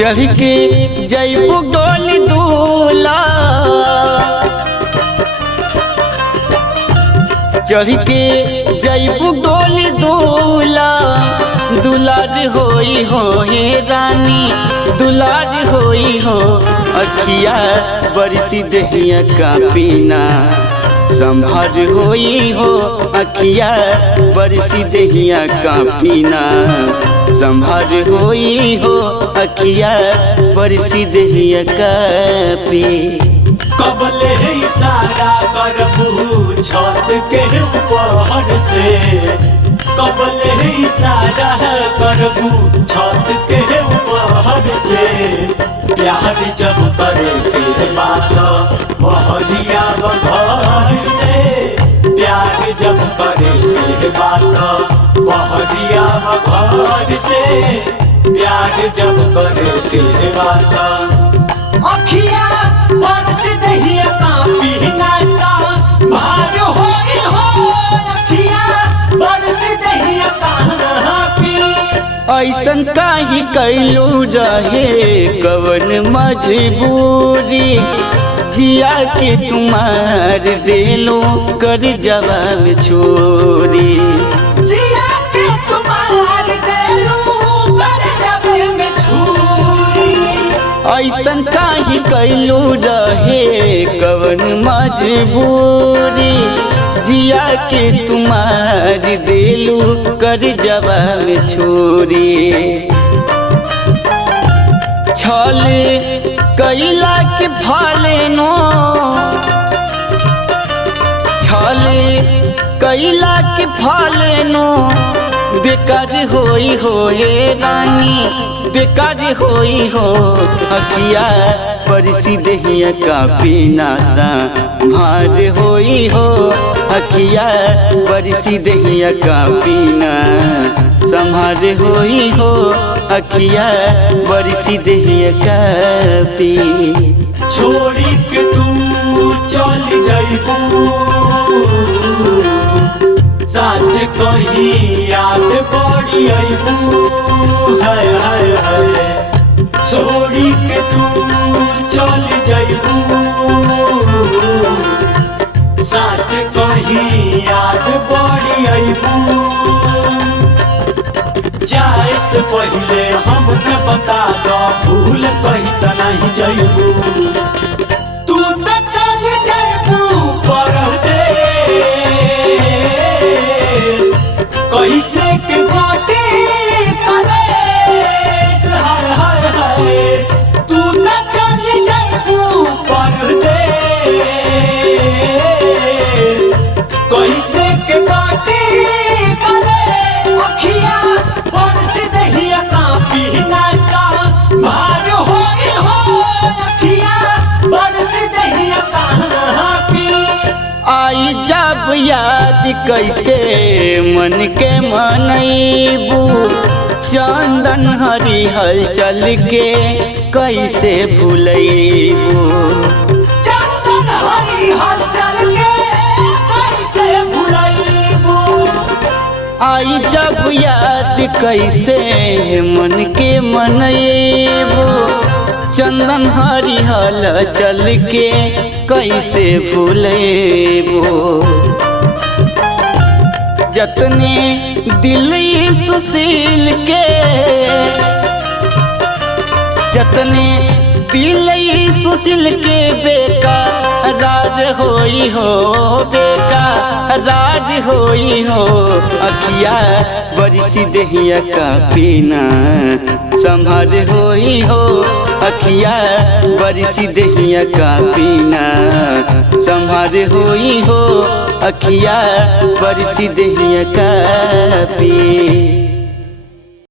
चढ़ के जैबू डोली दूला, चढ़ के जैबू डोली दूला, दुलार होई हो हे रानी दुलार होई हो। अखिया बरसी दहिया का पीना संभार होई हो, अखिया बरसी दहिया का पीना संभार होई हो, अखिया बरसी दहिया का पी। कबले इशारा करबू छत के ऊपर से, कबले इशारा करबू छत के ऊपर से। प्यार जब करे के बात बहरिया घर से, प्यार जब करे के बात बहरिया घर से, प्यार जब करे के बात। अखिया बरस दहिया का पीना सा भार होई हो, अखिया बरस दहिया का पी। ऐसन काहे कैलू रहे कवन मजबूरी, जिया के तुम्हार देलो कर जवाब छोरी, जिया के तुम्हार देलो कर जवाब छोरी। ऐसन काहे कैलू रहे कवन मजबूरी, जिया के तुम्हार देलू कर जवाब छोरी। छल कैला के भाले नो, छल कैला के भाले नो, बेकार होई हो हे रानी बेकार होई हो। अखिया बरसी दहिया का पीना भार होई हो, अखिया बरसी दहिया का पीना संभार होई हो, अखिया बरसी दहिया का पी। छोड़ी के तू चल जाइबू साँझ कहीं याद बड़ी आइबू, हाय हाय हाय। छोड़ी के तू चल जाइबू साँझ कहीं याद बड़ी आइबू। जाए से पहले हमने बता दो भूल कहीं त नहीं जाइबू। तू तो चल जाइबू परदेश, कैसे के बाटे कलेश, हाय हाय हाय। तू तो चल जाइबू परदेश, कैसे के बाटे कलेश। अखिया बरस दहिया का पीना सा भार होई हो, अखिया बरस दहिया का पी। आई जब याद कैसे मन के मनैबू, चंदन हरी हलचल के कैसे भूलैबू, चंदन हरी हलचल के कैसे भूलैबू। आई जब याद कैसे मन के मनैबू, चंदन हरी हलचल के कैसे भूलैबू। जतने दिल सुशील के, जतने दिल सुशील के बेकार होई हो, बेकार होई हो। अखिया बरसी दहिया का पीना संभार होई हो, अखिया बरसी दहिया का पीना संभार होई हो, अखिया बरसी दहिया का पी।